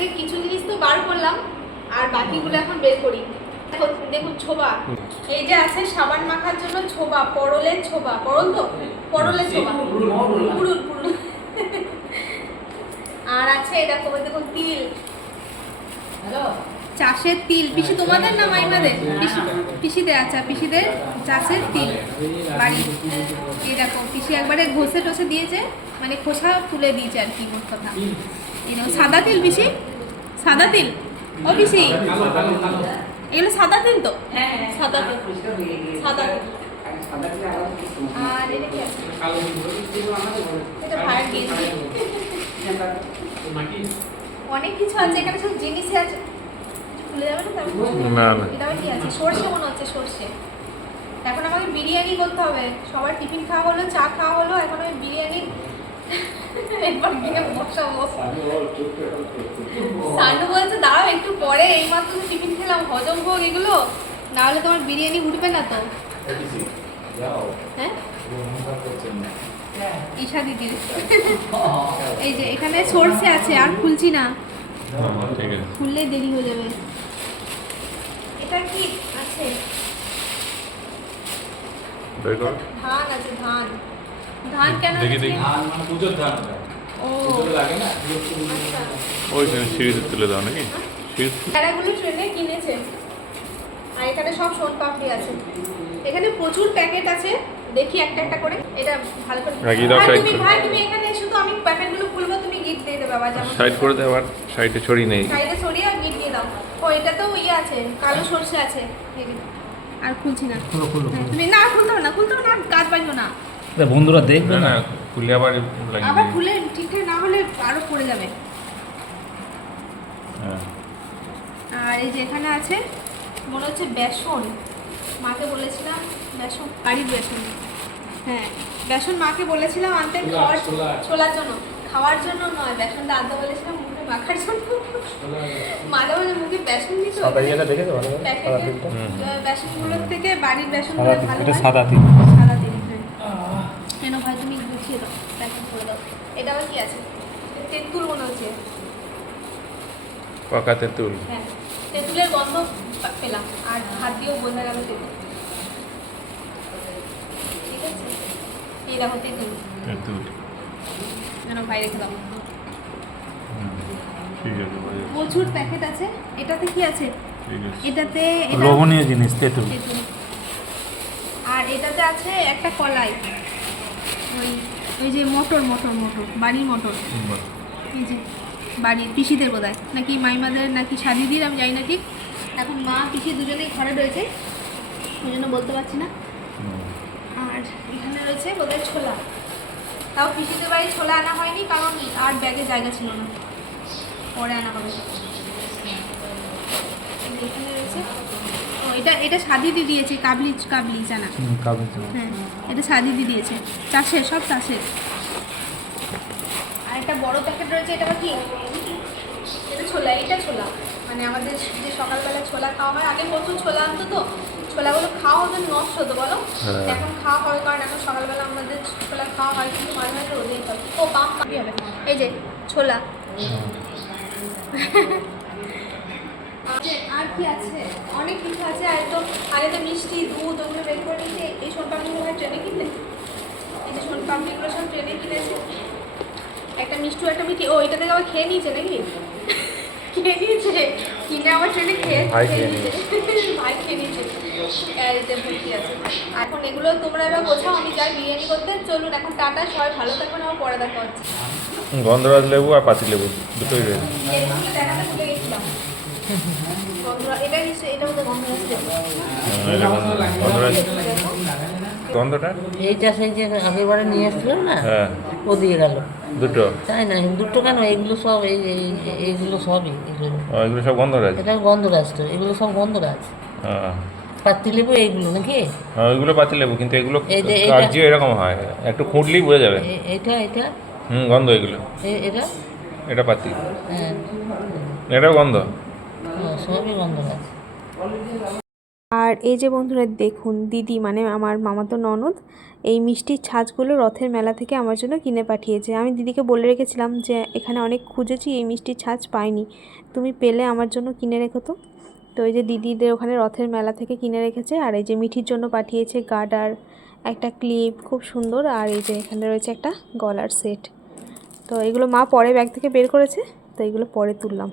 থেকে কিছু জিনিস তো বার করলাম আর বাকিগুলো এখন বের করি। দেখো- দেখুন ছোবা। এই যে আছে সাবান মাখার জন্য ছোবা পরলের ছোবা পরল তো? পরলের ছোবা। পুরুল পুরুল। আর আছে এটা কবে দেখুন তিল। চাষের তিল। পিসি তোমাদের না মাইমাদের? পিসি পিসিদের আচ্ছা পিসিদের চাষের তিল। বাড়ি। এই দেখো পিসি একবারে ঘষে টসে দিয়েছে মানে খোসা তুলে দিয়েছে আর কি মোট কথা। দেখো সাদা তিল পিসি? সাদা তিল? ও পিসি? এগুলো সাদা তিল তো? সাদা তিল। সাদা তিল। আর এটা কি আছে? এটা ভাড়া গেঞ্জি অনেক কিছু আছে এখানে সব জিনিসই আছে। খুলে যাবে না তারপর? না, না। এটা আবার কি আছে? সর্ষে মনে হচ্ছে সর্ষে। এখন আমাকে বিরিয়ানি করতে হবে। সবার টিফিন খাওয়া হলো চা খাওয়া হলো এখন আমি বিরিয়ানি এবার গিয়ে বসাবো সান্ডু বলছে দাঁড়াও একটু পরে এইমাত্র টিফিন খেলাম হজম হোক এগুলো না হলে তোমার বিরিয়ানি উঠবে না তো। হ্যাঁ? ঈশা দিদির এই যে এখানে সর্ষে আছে আর খুলছি না। খুললে দেরি হয়ে যাবে। এটা কি? আছে। ধান আছে ধান। ধান কেন দেখি, দেখি। ধান মানে পুজোর ধান ও। পুজোতে লাগে না? ওইখানে সিঁড়িতে তুলে দাও নাকি? প্যারাগুলো ট্রেনে কিনেছে আর এখানে সব সোন পাপড়ি আছে। এখানে প্রচুর প্যাকেট আছে দেখি একটা একটা করে। এটা ভালো করে রাখিয়ে দাও side তুমি ভাই তুমি এখানে এসো তো আমি প্যাকেটগুলো খুলবো তুমি গিট দিয়ে দেবে আবার যেমন সাইড করে দে আবার সাইডে ছড়িয়ে নেই। সাইডে সরিয়ে আর গিট দিয়ে দাও। ও এটা তো ইয়ে আছে কালো সর্ষে আছে। আর খুলছি না। খুলো খুলো হ্যাঁ, তুমি না খুলতে না খুলতে না আর গাছ বাজবো না। বন্ধুরা দেখবে না খুলে আবার আবার খুলে ঠিকঠাক না হলে আরও পড়ে যাবে। হ্যাঁ। আর এই যে এখানে আছে মনে হচ্ছে বেসন। মাকে বলেছিলাম বেসন বাড়ির বেসন। হ্যাঁ বেসন মাকে বলেছিলাম আনতে খাওয়ার ছোলার জন্য খাওয়ার জন্য নয় বেসনটা আনতে বলেছিলাম মুখে মাখার জন্য। মাঝে মাঝে মুখে বেসন দিত। করে? বেসনগুলোর থেকে বাড়ির বেসনগুলো সাদা ভালো এটা সাদা তিল। সাদা তিল। হ্যাঁ কেন ভাই? তুমি গুছিয়ে দাও প্যাকেট করে দাও। এটা আবার কি আছে? তেঁতুল মনে হচ্ছে। পাকা তেঁতুল। হ্যাঁ তেঁতুলের গন্ধ পেলাম আর হাত দিয়েও বোঝা গেল তেঁতুল। ঠিক আছে? এই দেখো তেঁতুল। তেঁতুল। যেন বাইরে রেখে দাও হুম, ঠিক আছে বোঝা যাচ্ছে। প্রচুর প্যাকেট আছে। এটাতে কি আছে? এটাতে এটা- জিনিস তেঁতুল। তেঁতুল। আর এটাতে আছে একটা কলাই। ওই ওই যে মটর মটর মটর বাড়ির মটর। এই যে বাড়ির পিসিদের বোধ নাকি মাইমাদের নাকি শাদিদির আমি জানি না ঠিক। এখন মা পিসি দুজনেই ঘরে রয়েছে। ওই জন্য বলতে পারছি না। আর এখানে রয়েছে বোধহয় ছোলা। তাও পিসিদের বাড়ি ছোলা আনা হয়নি কারণ আর ব্যাগে জায়গা ছিল না। পরে আনা হবে এই যে এখানে রয়েছে ও এটা এটা সাদিদি দিয়েছে কাবলি কাবলি জানা। হ্যাঁ এটা সাদিদি দিয়েছে। চাষের সব চাষের আর একটা বড় প্যাকেট রয়েছে এটা কি? এটা ছোলা এটা ছোলা। মানে আমাদের যে সকালবেলা ছোলা খাওয়া হয় আগে প্রচুর ছোলা আনতো তো ছোলাগুলো খাওয়া হতো নষ্ট হতো বলো? হ্যাঁ। এখন খাওয়া হয় কারণ এখন সকালবেলা আমাদের ছোলা খাওয়া হয় কিন্তু মাঝে মাঝে রোদেই খাবে ও পাবি হবে এই যে ছোলা। কি আছে অনেক কিছু আছে আর তো আগে তো মিষ্টি দুধ ওগুলো বের করে নিয়েছে এই সোনপাপড়িগুলো ভাই ট্রেনে কিনলে এই যে সোনপাপড়িগুলো সব ট্রেনে কিনেছে। একটা মিষ্টি একটা মিষ্টি ও এটা থেকে আবার খেয়ে নিয়েছে নাকি? খেয়ে নিয়েছে? কিনে আবার ট্রেনে খেয়ে ভাই খেয়ে নিয়েছে। ভাই খেয়ে নিয়েছে। এখন এগুলো তোমরা এবার কোথাও আমি যাই বিরিয়ানি করতে। চলুন এখন টাটা সবাই ভালো থাকবেন আমার পরে দেখা হচ্ছে গন্ধরাজ লেবু আর পাতি লেবু দুটোই রয়েছে। দেখাতে ভুলে গেছিলাম। এটা এটা গন্ধ এটা গন্ধ- গন্ধটা? এইটা সেই যে আগের বারে নিয়ে এসছিল না? হ্যাঁ। ও দিয়ে গেল। দুটো? তাই না? দুটো কেন? এগুলো সব এই এই- এইগুলো সবই এগুলো এগুলো সব গন্ধরাজ? এটা গন্ধরাজ তো এগুলো সব গন্ধরাজ। হ্যাঁ পাতি লেবু এইগুলো নাকি? হ্যাঁ, ওইগুলো পাতি লেবু কিন্তু এগুলো এই যে এটা- কার্যও এরকম হয়। একটু খুঁটলেই বোঝা যাবে। এটা এটা হুম গন্ধ এগুলো। এ- এটা? এটা পাতি। হ্যাঁ। এটাও গন্ধ? গন্ধরাজ আর এই যে বন্ধুরা, দেখুন, দিদি মানে আমার মামাতো ননদ, এই মিষ্টির ছাঁচগুলো রথের মেলা থেকে আমার জন্য কিনে পাঠিয়েছে। আমি দিদিকে বলে রেখেছিলাম যে, এখানে অনেক খুঁজেছি, এই মিষ্টির ছাঁচ পাইনি। তুমি পেলে আমার জন্য কিনে রেখো তো। তো এই যে দিদিদের ওখানে রথের মেলা থেকে কিনে রেখেছে, আর এই যে মিঠির জন্য পাঠিয়েছে গার্ডার একটা ক্লিপ, খুব সুন্দর। আর এই যে এখানে রয়েছে একটা গলার সেট। তো এগুলো মা পরে ব্যাগ থেকে বের করেছে, তো এগুলো পরে তুললাম।